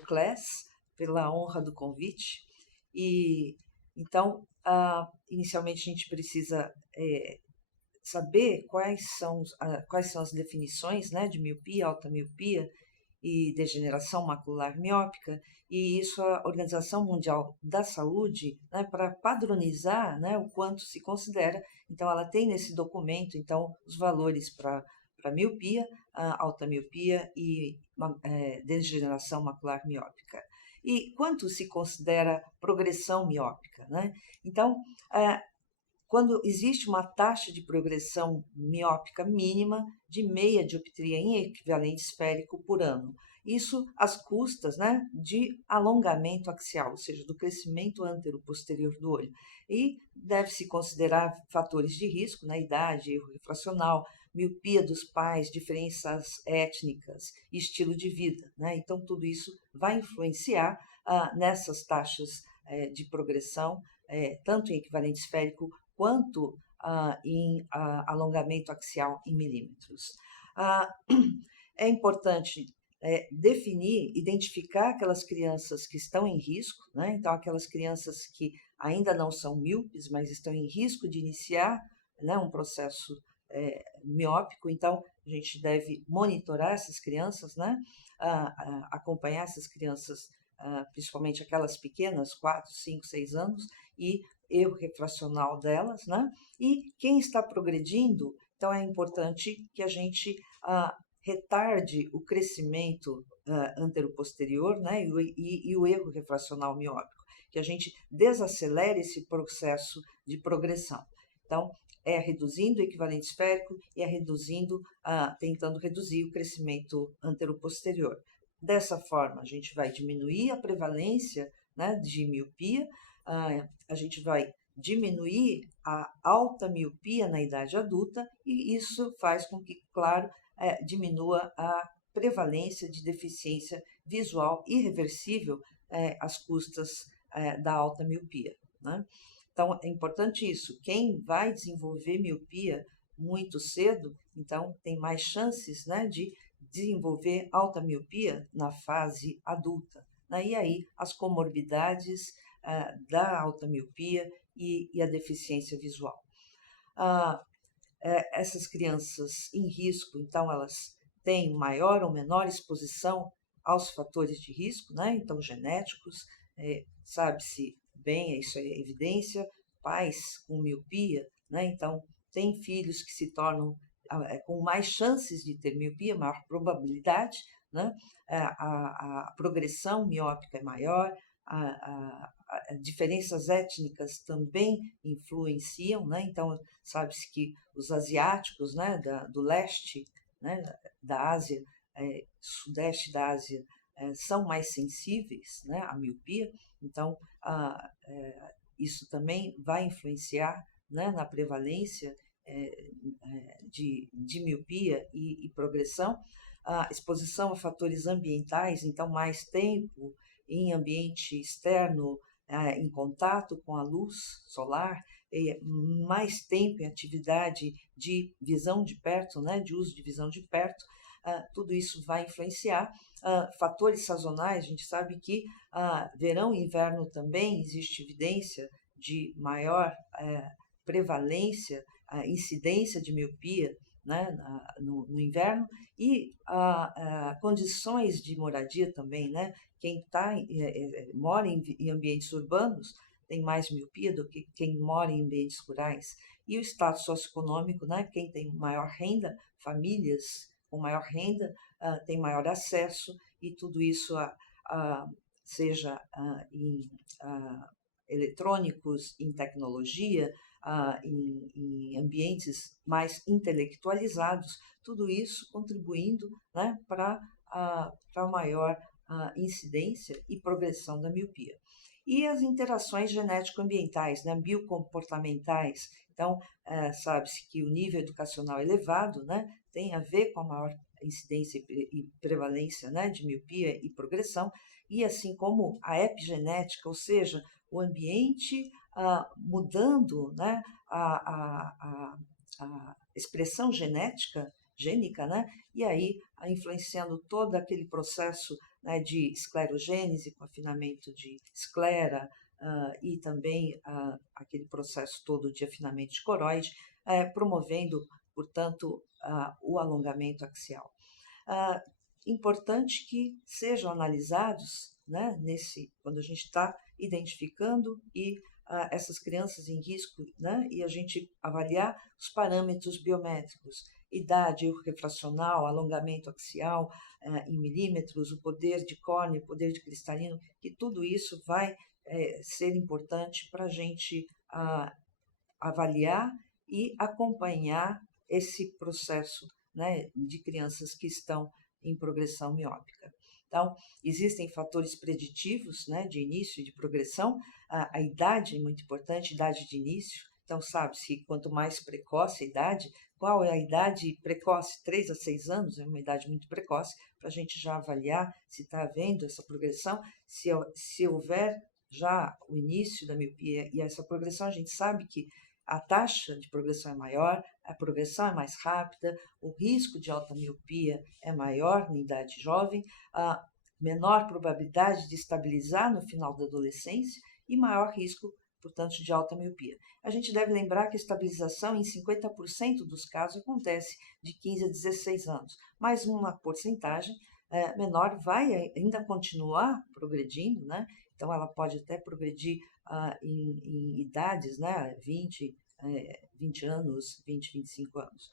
Class, pela honra do convite. E então, inicialmente a gente precisa saber quais são as definições, né, de miopia, alta miopia e degeneração macular miópica, e isso a Organização Mundial da Saúde, né, para padronizar, né, o quanto se considera. Então, ela tem nesse documento, então, os valores para miopia, alta miopia e degeneração macular miópica. E quanto se considera progressão miópica, né? Então, quando existe uma taxa de progressão miópica mínima de meia dioptria em equivalente esférico por ano. Isso às custas, né, de alongamento axial, ou seja, do crescimento antero-posterior do olho. E deve-se considerar fatores de risco, né, idade, erro refracional, miopia dos pais, diferenças étnicas e estilo de vida, né? Então, tudo isso vai influenciar nessas taxas de progressão, tanto em equivalente esférico quanto em alongamento axial em milímetros. É importante definir, identificar aquelas crianças que estão em risco, né? Então, aquelas crianças que ainda não são míopes, mas estão em risco de iniciar, né, um processo miópico. Então, a gente deve monitorar essas crianças, né? Acompanhar essas crianças, principalmente aquelas pequenas, 4, 5, 6 anos, e erro refracional delas, né? E quem está progredindo, então é importante que a gente retarde o crescimento antero-posterior, né? E o erro refracional miópico, que a gente desacelere esse processo de progressão. Então, é reduzindo o equivalente esférico e é tentando reduzir o crescimento antero-posterior. Dessa forma, a gente vai diminuir a prevalência, né, de miopia, a gente vai diminuir a alta miopia na idade adulta, e isso faz com que, claro, diminua a prevalência de deficiência visual irreversível às custas da alta miopia, né? Então, é importante isso. Quem vai desenvolver miopia muito cedo, então, tem mais chances, né, de desenvolver alta miopia na fase adulta, né? E aí, as comorbidades da alta miopia e a deficiência visual. Essas crianças em risco, então, elas têm maior ou menor exposição aos fatores de risco, né? Então, genéticos, sabe-se bem, isso é evidência, pais com miopia, né? Então, tem filhos que se tornam com mais chances de ter miopia, maior probabilidade, né? A progressão miópica é maior, diferenças étnicas também influenciam, né? Então, sabe-se que os asiáticos, né, do leste, né, da Ásia, sudeste da Ásia, são mais sensíveis, né, à miopia. Então, isso também vai influenciar, né, na prevalência de miopia e progressão. A exposição a fatores ambientais, então, mais tempo em ambiente externo, em contato com a luz solar, mais tempo em atividade de visão de perto, né, de uso de visão de perto, tudo isso vai influenciar. Fatores sazonais, a gente sabe que verão e inverno também existe evidência de maior prevalência, incidência de miopia, né, no inverno, e condições de moradia também, né? Quem mora em ambientes urbanos tem mais miopia do que quem mora em ambientes rurais. E o status socioeconômico, né? Quem tem maior renda, famílias com maior renda, tem maior acesso, e tudo isso, seja em eletrônicos, em tecnologia, em ambientes mais intelectualizados, tudo isso contribuindo, né, para a maior incidência e progressão da miopia. E as interações genético-ambientais, né, biocomportamentais. Então, sabe-se que o nível educacional elevado, né, tem a ver com a maior incidência e prevalência, né, de miopia e progressão, e assim como a epigenética, ou seja, o ambiente mudando, né, a expressão genética gênica, né? E aí influenciando todo aquele processo, né, de esclerogênese, com afinamento de esclera, e também aquele processo todo de afinamento de coroide, promovendo, portanto, o alongamento axial. Importante que sejam analisados, né, quando a gente está identificando essas crianças em risco, né, e a gente avaliar os parâmetros biométricos, idade, erro refracional, alongamento axial em milímetros, o poder de córnea, o poder de cristalino, que tudo isso vai ser importante para a gente avaliar e acompanhar esse processo, né, de crianças que estão em progressão miópica. Então, existem fatores preditivos, né, de início e de progressão. A idade é muito importante, idade de início. Então, sabe-se, quanto mais precoce a idade, qual é a idade precoce? 3 a 6 anos é uma idade muito precoce, para a gente já avaliar se está havendo essa progressão. Se houver já o início da miopia e essa progressão, a gente sabe que a taxa de progressão é maior, a progressão é mais rápida, o risco de alta miopia é maior na idade jovem, a menor probabilidade de estabilizar no final da adolescência e maior risco, portanto, de alta miopia. A gente deve lembrar que a estabilização em 50% dos casos acontece de 15 a 16 anos, mas uma porcentagem menor vai ainda continuar progredindo, né? Então, ela pode até progredir em idades, né, 20 anos, 20, 25 anos.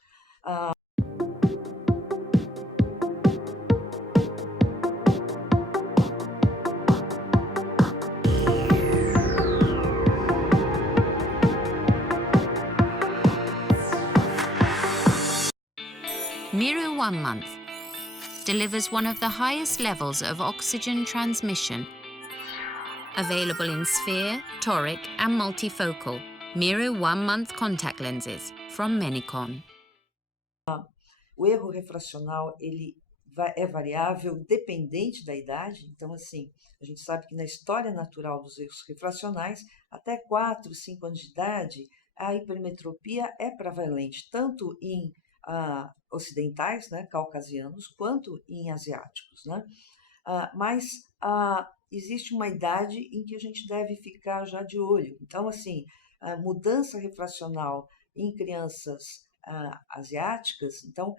Miru 1 month delivers one of the highest levels of oxygen transmission. Available in sphere, toric and multifocal. Miru 1 month contact lenses from Menicon. O erro refracional ele é variável dependente da idade. Então, assim, a gente sabe que na história natural dos erros refracionais, até 4, 5 anos de idade, a hipermetropia é prevalente, tanto em ocidentais, né, caucasianos, quanto em asiáticos, né? Mas existe uma idade em que a gente deve ficar já de olho. Então, assim, a mudança refracional em crianças asiáticas, então,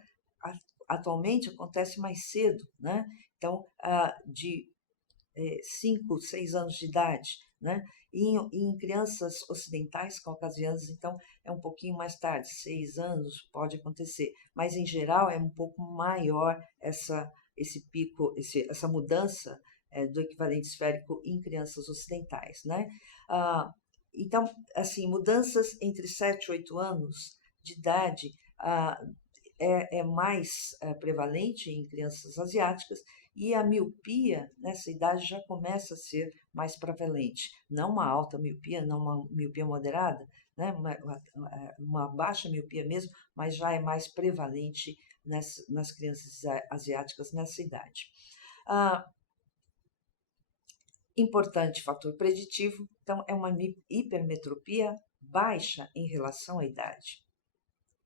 atualmente acontece mais cedo, né? Então, de 5, 6 anos de idade, né? E em crianças ocidentais caucasianas, então, é um pouquinho mais tarde, 6 anos pode acontecer, mas em geral é um pouco maior esse pico, essa mudança do equivalente esférico em crianças ocidentais, né? Então, assim, mudanças entre 7 e 8 anos de idade é mais prevalente em crianças asiáticas, e a miopia nessa idade já começa a ser mais prevalente. Não uma alta miopia, não uma miopia moderada, né? Uma baixa miopia mesmo, mas já é mais prevalente nas crianças asiáticas nessa idade. Importante fator preditivo, então, é uma hipermetropia baixa em relação à idade.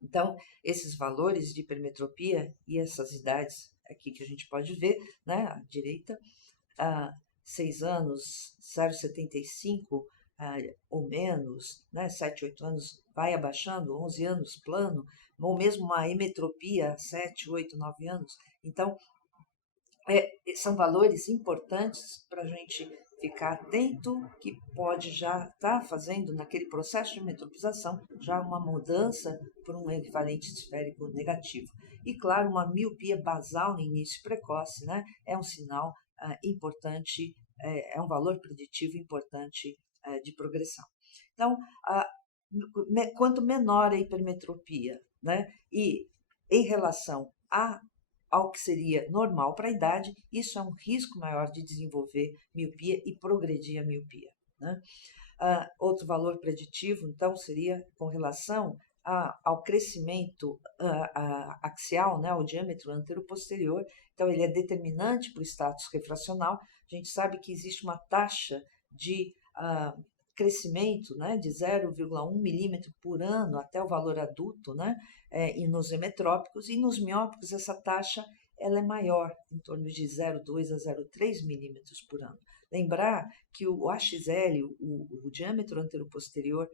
Então, esses valores de hipermetropia e essas idades aqui que a gente pode ver, né, à direita, 6 anos, 0,75 ou menos, né, 7, 8 anos vai abaixando, 11 anos plano, ou mesmo uma emetropia, 7, 8, 9 anos. Então, são valores importantes para a gente ficar atento, que pode já estar fazendo naquele processo de metropização já uma mudança para um equivalente esférico negativo. E claro, uma miopia basal no início precoce, né, é um sinal importante, é um valor preditivo importante de progressão. Então, quanto menor a hipermetropia, né, e em relação ao que seria normal para a idade, isso é um risco maior de desenvolver miopia e progredir a miopia, né? Outro valor preditivo, então, seria com relação ao crescimento axial, né, ao diâmetro anteroposterior. Então, ele é determinante para o status refracional. A gente sabe que existe uma taxa de crescimento, né, de 0,1 milímetro por ano até o valor adulto, né, e nos emetrópicos, e nos miópicos essa taxa ela é maior, em torno de 0,2 a 0,3 milímetros por ano. Lembrar que o AXL, o diâmetro anteroposterior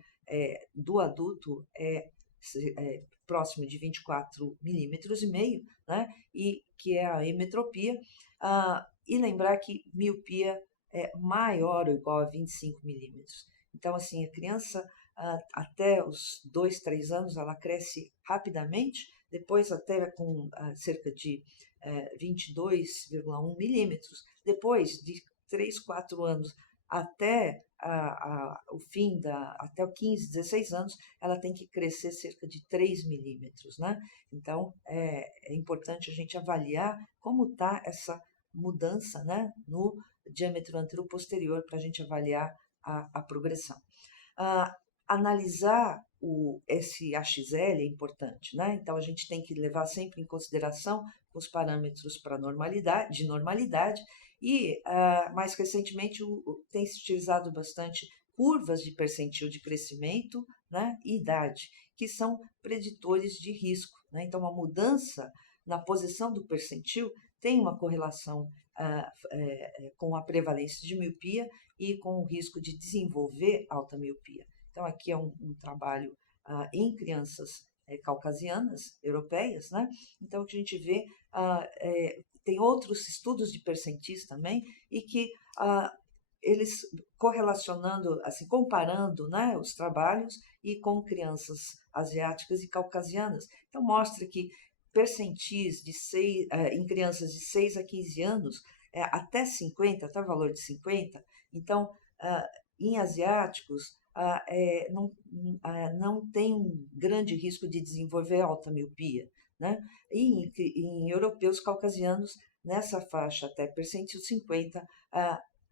do adulto é próximo de 24 milímetros e meio, né, e que é a emetropia, e lembrar que miopia é maior ou igual a 25 milímetros. Então, assim, a criança até os 2, 3 anos, ela cresce rapidamente, depois até com cerca de 22,1 milímetros, depois de 3, 4 anos até o fim, até os 15, 16 anos, ela tem que crescer cerca de 3 milímetros, né? Então, é importante a gente avaliar como está essa mudança, né, no diâmetro anteroposterior para a gente avaliar a progressão. Analisar esse AXL é importante, né? Então a gente tem que levar sempre em consideração os parâmetros de normalidade e mais recentemente tem se utilizado bastante curvas de percentil de crescimento, né, e idade, que são preditores de risco, né? Então uma mudança na posição do percentil tem uma correlação com a prevalência de miopia e com o risco de desenvolver alta miopia. Então, aqui é um trabalho em crianças caucasianas, europeias, né? Então, o que a gente vê, tem outros estudos de percentis também, e que eles correlacionando, assim, comparando, né, os trabalhos e com crianças asiáticas e caucasianas. Então, mostra que percentis em crianças de 6 a 15 anos, até 50, até o valor de 50, então, em asiáticos, não tem um grande risco de desenvolver alta miopia, né? E em europeus caucasianos, nessa faixa até percentil 50,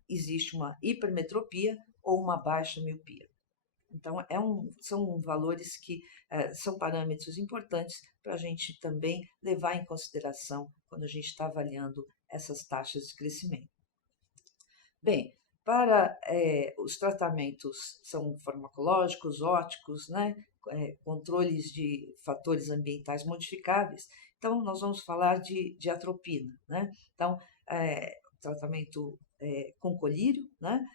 existe uma hipermetropia ou uma baixa miopia. Então, são valores que são parâmetros importantes para a gente também levar em consideração quando a gente está avaliando essas taxas de crescimento. Bem, para os tratamentos são farmacológicos, óticos, né, controles de fatores ambientais modificáveis. Então, nós vamos falar de atropina, né? Então, tratamento com colírio, né,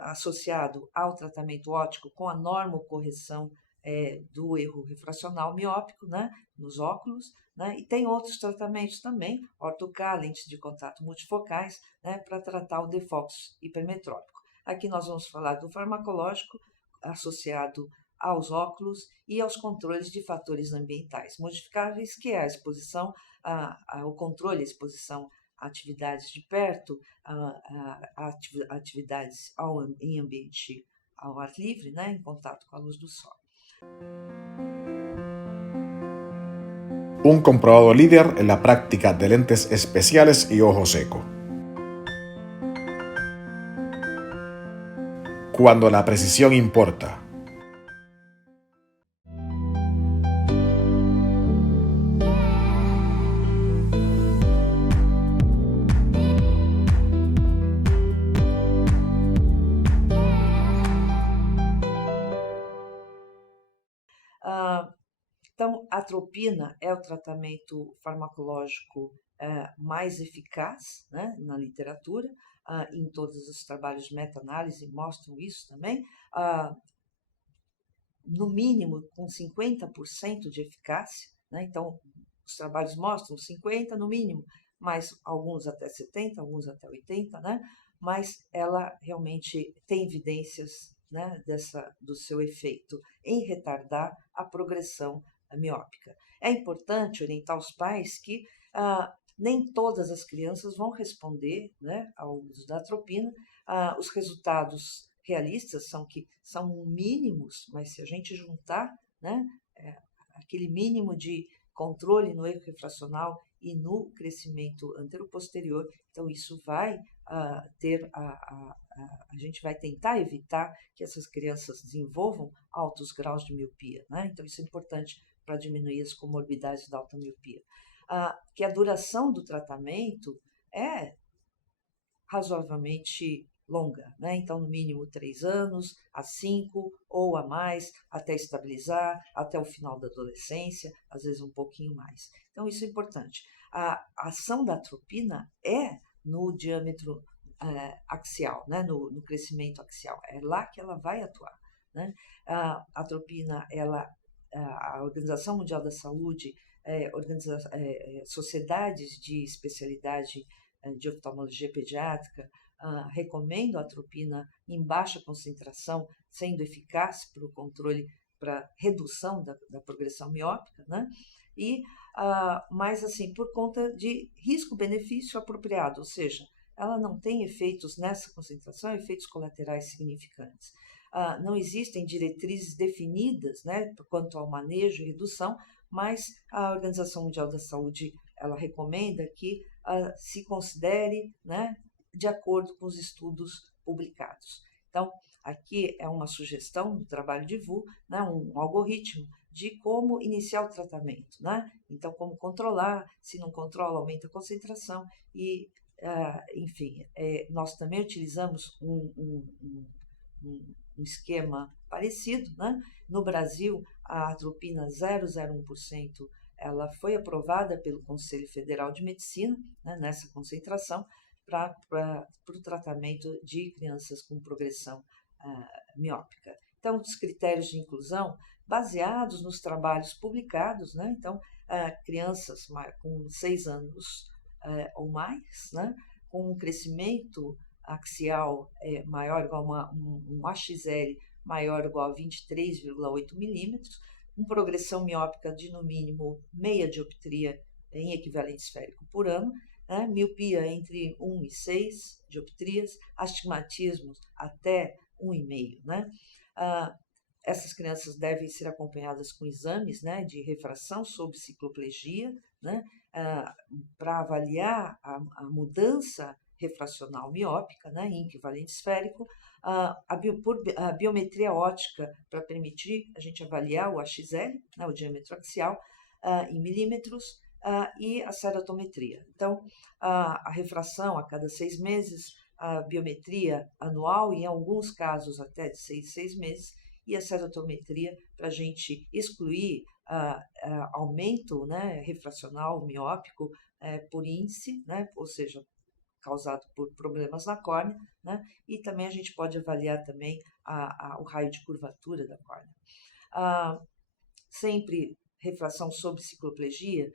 associado ao tratamento óptico com a normocorreção do erro refracional miópico, né, nos óculos, né, e tem outros tratamentos também, orto-K, lentes de contato multifocais, né, para tratar o defócuso hipermetrópico. Aqui nós vamos falar do farmacológico associado aos óculos e aos controles de fatores ambientais modificáveis, que é a exposição, o controle, a exposição a atividades de perto, a atividades em ambiente ao ar livre, né, em contato com a luz do sol. Un comprobado líder en la práctica de lentes especiales y ojo seco. Cuando la precisión importa. Então, a atropina é o tratamento farmacológico mais eficaz, né, na literatura, em todos os trabalhos de meta-análise mostram isso também, no mínimo com 50% de eficácia, né? Então, os trabalhos mostram 50% no mínimo, mas alguns até 70%, alguns até 80%, né? Mas ela realmente tem evidências, né, do seu efeito em retardar a progressão miópica. É importante orientar os pais que nem todas as crianças vão responder, né, ao uso da atropina. Os resultados realistas são mínimos, mas se a gente juntar, né, aquele mínimo de controle no erro refracional e no crescimento anteroposterior, então isso vai a gente vai tentar evitar que essas crianças desenvolvam altos graus de miopia, né? Então isso é importante para diminuir as comorbidades da alta miopia. Que a duração do tratamento é razoavelmente longa, né? Então, no mínimo 3 anos, a 5 ou a mais, até estabilizar, até o final da adolescência, às vezes um pouquinho mais. Então, isso é importante. A ação da atropina é no diâmetro axial, né? no crescimento axial. É lá que ela vai atuar. Né? A atropina, a Organização Mundial da Saúde, sociedades de especialidade de oftalmologia pediátrica recomendam a atropina em baixa concentração, sendo eficaz para o controle, para redução da progressão miópica, né? Mas assim, por conta de risco-benefício apropriado, ou seja, ela não tem efeitos nessa concentração, efeitos colaterais significantes. Não existem diretrizes definidas, né, quanto ao manejo e redução, mas a Organização Mundial da Saúde ela recomenda que se considere, né, de acordo com os estudos publicados. Então, aqui é uma sugestão do trabalho de Vu, né, um algoritmo de como iniciar o tratamento, né? Então, como controlar, se não controla, aumenta a concentração e, enfim, nós também utilizamos um esquema parecido, né? No Brasil, a atropina 0,01% ela foi aprovada pelo Conselho Federal de Medicina, né, nessa concentração, para o tratamento de crianças com progressão miópica. Então, os critérios de inclusão baseados nos trabalhos publicados, né? Então, crianças com 6 anos ou mais, né? Com um crescimento axial maior ou igual a um AXL maior ou igual a 23,8 milímetros, com progressão miópica de no mínimo meia dioptria em equivalente esférico por ano, né? Miopia entre 1 e 6 dioptrias, astigmatismos até 1,5, né? Essas crianças devem ser acompanhadas com exames, né, de refração sob cicloplegia, né, para avaliar a mudança refracional miópica, né, em equivalente esférico, a biometria óptica para permitir a gente avaliar o AXL, né, o diâmetro axial, em milímetros, e a ceratometria. Então, a refração a cada 6 meses, a biometria anual, em alguns casos até de 6 meses, e a ceratometria para a gente excluir aumento, né, refracional miópico por índice, né, ou seja, causado por problemas na córnea, né, e também a gente pode avaliar também o raio de curvatura da córnea. Sempre refração sob cicloplegia,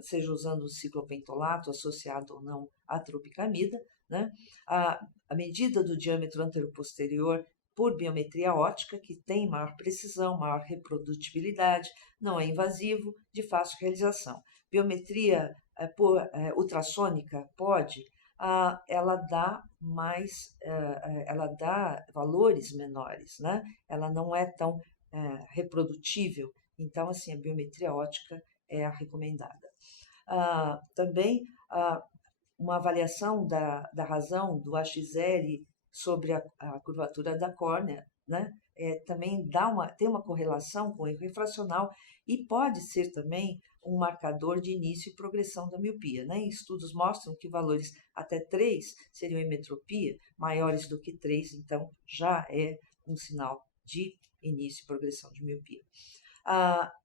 seja usando o ciclopentolato associado ou não à tropicamida, né? A medida do diâmetro anteroposterior por biometria óptica, que tem maior precisão, maior reprodutibilidade, não é invasivo, de fácil realização. Biometria por ultrassônica pode, ela dá ela dá valores menores, né? Ela não é tão reprodutível, então assim a biometria óptica é a recomendada. Também uma avaliação da razão do AXL sobre a curvatura da córnea, né? Também tem uma correlação com o erro refracional e pode ser também um marcador de início e progressão da miopia, né? Estudos mostram que valores até 3 seriam emetropia, maiores do que 3, então já é um sinal de início e progressão de miopia.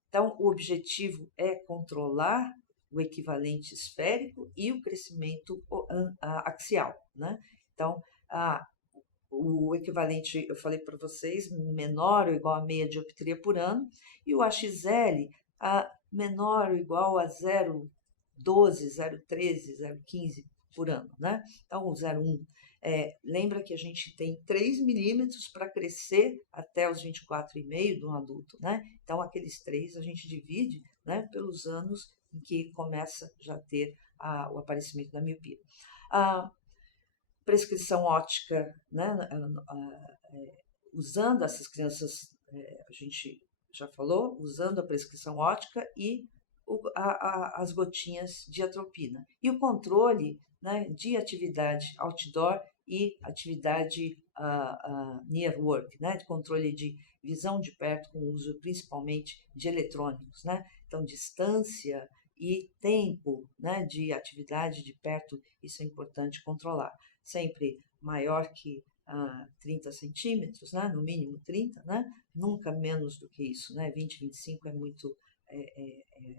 Então, o objetivo é controlar o equivalente esférico e o crescimento axial, né? Então, o equivalente, eu falei para vocês, menor ou igual a meia dioptria por ano, e o AXL menor ou igual a 0,12, 0,13, 0,15 por ano, né? Então, o 0,1. Lembra que a gente tem 3 milímetros para crescer até os 24,5 de um adulto, né? Então, aqueles 3 a gente divide, né, pelos anos em que começa já a ter o aparecimento da miopia. Prescrição óptica, né, usando essas crianças, a gente já falou, usando a prescrição óptica e as gotinhas de atropina. E o controle, né, de atividade outdoor e atividade near work, né, de controle de visão de perto com o uso principalmente de eletrônicos, né? Então, distância e tempo, né, de atividade de perto, isso é importante controlar. Sempre maior que 30 centímetros, né? No mínimo 30, né? Nunca menos do que isso, né? 20, 25 é muito,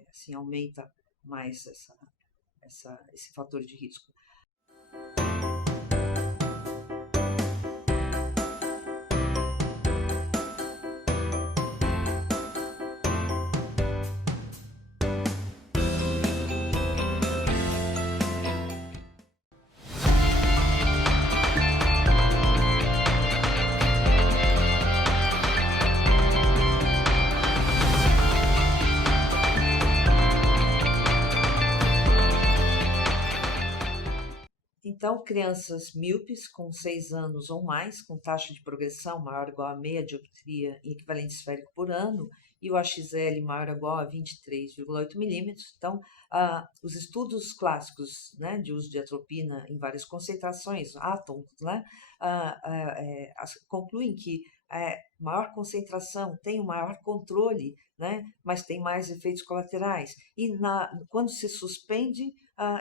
assim, aumenta mais esse fator de risco. Então, crianças míopes com 6 anos ou mais, com taxa de progressão maior ou igual a meia dioptria em equivalente esférico por ano, e o HL maior ou igual a 23,8 milímetros. Então, os estudos clássicos, né, de uso de atropina em várias concentrações, átomos, né, concluem que maior concentração tem um maior controle, né, mas tem mais efeitos colaterais. E quando se suspende,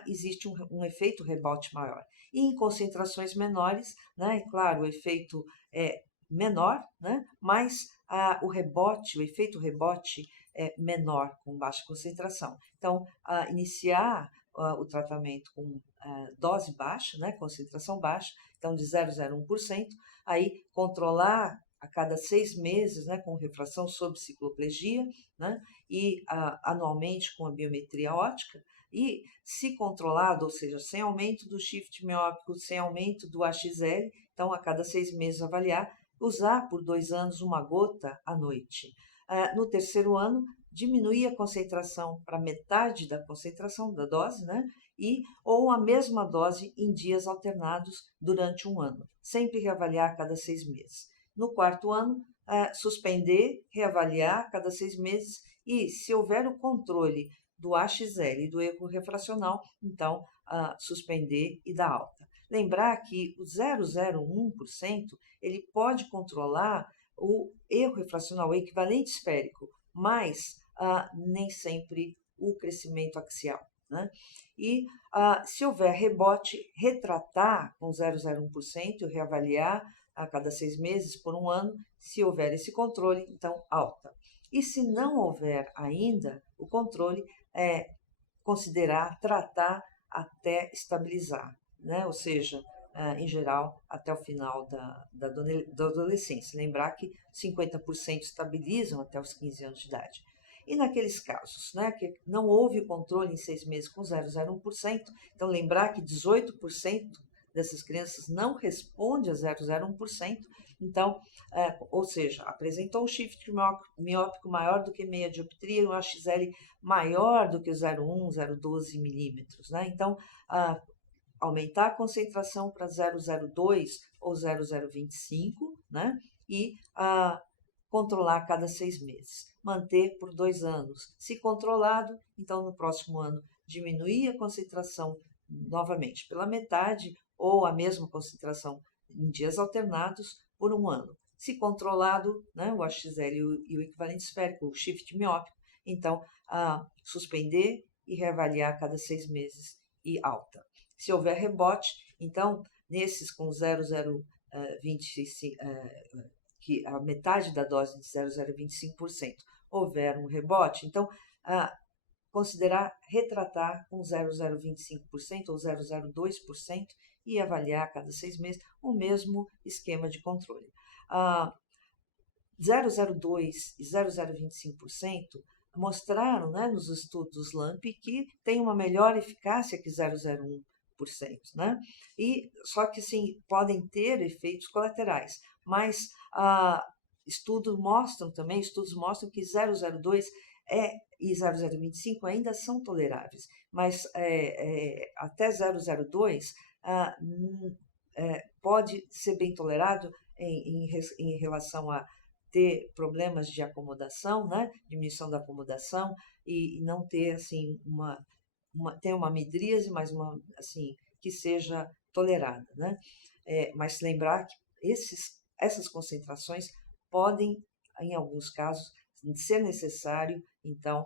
existe um efeito rebote maior. E em concentrações menores, né, claro, o efeito é menor, né, mas o efeito rebote é menor com baixa concentração. Então, iniciar o tratamento com dose baixa, né, concentração baixa, então de 0,01%, aí controlar a cada 6 meses, né, com refração sob cicloplegia, né, e anualmente com a biometria óptica, e se controlado, ou seja, sem aumento do shift miópico, sem aumento do HL, então a cada 6 meses avaliar, usar por 2 anos uma gota à noite. No terceiro ano, diminuir a concentração para metade da concentração da dose, né? Ou a mesma dose em dias alternados durante um ano, sempre reavaliar a cada 6 meses. No quarto ano, suspender, reavaliar a cada 6 meses e, se houver o controle do HL e do erro refracional, então suspender e dar alta. Lembrar que o 0,01% ele pode controlar o erro refracional, o equivalente esférico, mas nem sempre o crescimento axial, né? E se houver rebote, retratar com 0,01% e reavaliar a cada 6 meses por um ano, se houver esse controle, então alta. E se não houver ainda o controle, considerar tratar até estabilizar, né? Ou seja, em geral, até o final da adolescência. Lembrar que 50% estabilizam até os 15 anos de idade. E naqueles casos, né, que não houve controle em 6 meses com 0,01%, então lembrar que 18% dessas crianças não responde a 0,01%, então, ou seja, apresentou um shift miópico maior do que meia dioptria e um HL maior do que 0,1, 0,12 milímetros, né? Então, aumentar a concentração para 0,02 ou 0,025, né? E controlar a cada 6 meses. Manter por 2 anos. Se controlado, então no próximo ano diminuir a concentração novamente pela metade ou a mesma concentração em dias alternados por um ano. Se controlado, né, o HL e o equivalente esférico, o shift miópico, então suspender e reavaliar a cada 6 meses e alta. Se houver rebote, então nesses com 0,025, que a metade da dose de 0,025% houver um rebote, então considerar retratar com 0,025% ou 0,02% e avaliar a cada 6 meses o mesmo esquema de controle. 0,02 e 0,025% mostraram, né, nos estudos LAMP que tem uma melhor eficácia que 0,01%, né? Só que sim, podem ter efeitos colaterais, mas estudos mostram que 0,02 e 0,025 ainda são toleráveis, mas até 0,02 pode ser bem tolerado em relação a ter problemas de acomodação, né? Diminuição da acomodação e não ter assim ter uma midríase, mas assim que seja tolerada, né? Mas lembrar que essas concentrações podem, em alguns casos, ser necessário então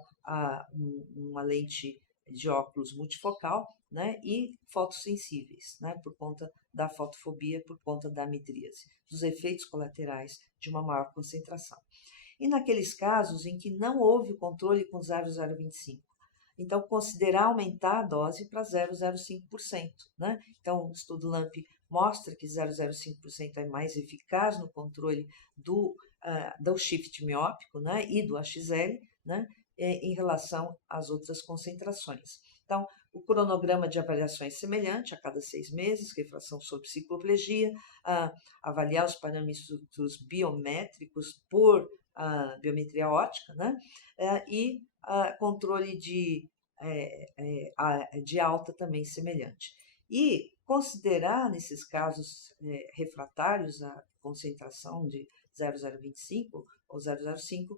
uma lente de óculos multifocal, né, e fotossensíveis, né, por conta da fotofobia, por conta da midríase, dos efeitos colaterais de uma maior concentração. E naqueles casos em que não houve controle com 0,025, então considerar aumentar a dose para 0,05%, né? Então o estudo LAMP mostra que 0,05% é mais eficaz no controle do shift miópico, né, e do HL, né, em relação às outras concentrações. Então, o cronograma de avaliação é semelhante a cada 6 meses, refração sobre cicloplegia, avaliar os parâmetros biométricos por biometria óptica, né, e controle de alta também semelhante. E considerar, nesses casos refratários, a concentração de 0,025 ou 0,05,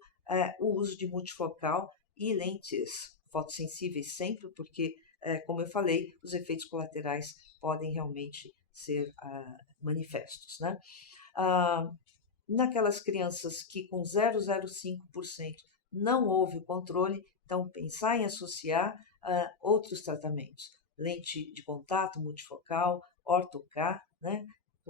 o uso de multifocal e lentes fotossensíveis sempre, porque, como eu falei, os efeitos colaterais podem realmente ser manifestos, né? Naquelas crianças que com 0,05% não houve o controle, então pensar em associar outros tratamentos, lente de contato multifocal, orto-K, né,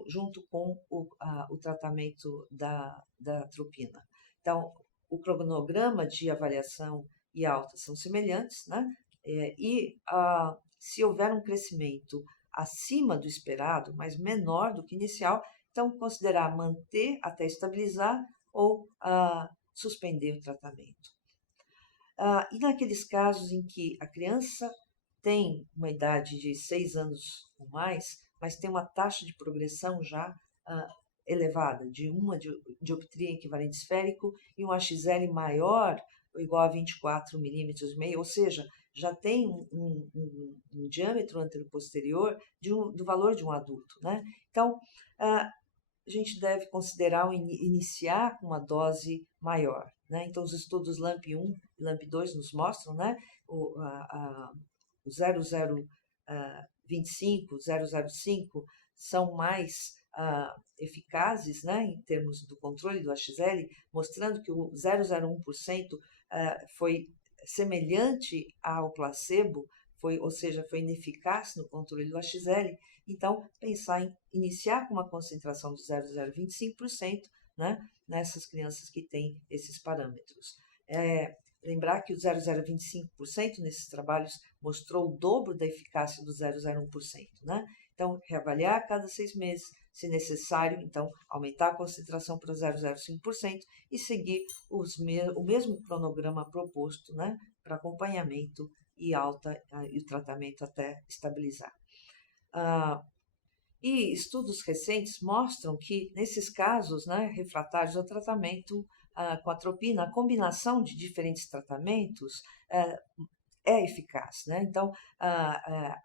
junto com o tratamento da atropina. Então, o cronograma de avaliação e alta são semelhantes, né, se houver um crescimento acima do esperado, mas menor do que inicial, então considerar manter até estabilizar ou suspender o tratamento. E naqueles casos em que a criança tem uma idade de 6 anos ou mais, mas tem uma taxa de progressão já elevada, de uma dioptria equivalente esférico e um HL maior ou igual a 24 milímetros e meio, ou seja, já tem um diâmetro anteroposterior do valor de um adulto, né? Então, a gente deve considerar iniciar com uma dose maior, né? Então, os estudos LAMP1 e LAMP2 nos mostram, né, o 0,025, 0,05 são mais eficazes, né, em termos do controle do HL, mostrando que o 0,01% foi semelhante ao placebo, ou seja, foi ineficaz no controle do HL. Então, pensar em iniciar com uma concentração de 0,025%, né, nessas crianças que têm esses parâmetros. Lembrar que o 0,025% nesses trabalhos mostrou o dobro da eficácia do 0,01%, né? Então, reavaliar a cada 6 meses, se necessário, então, aumentar a concentração para 0,05% e seguir o mesmo cronograma proposto, né, para acompanhamento e alta e o tratamento até estabilizar. E estudos recentes mostram que, nesses casos, né, refratários ao tratamento com atropina, a combinação de diferentes tratamentos é eficaz, né? Então,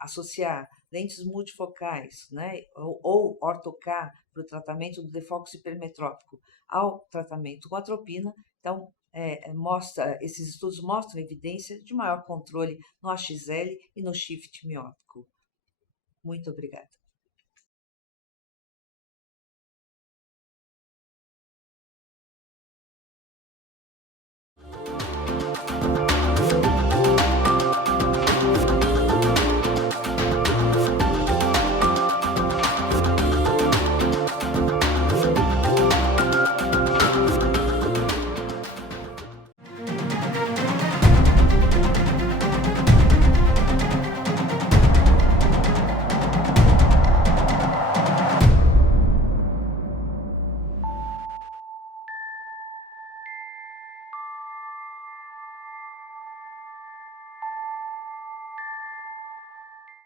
associar lentes multifocais, né, ou orto-K para o tratamento do defóculo hipermetrópico ao tratamento com atropina, então, esses estudos mostram evidência de maior controle no HL e no shift miópico. Muito obrigada.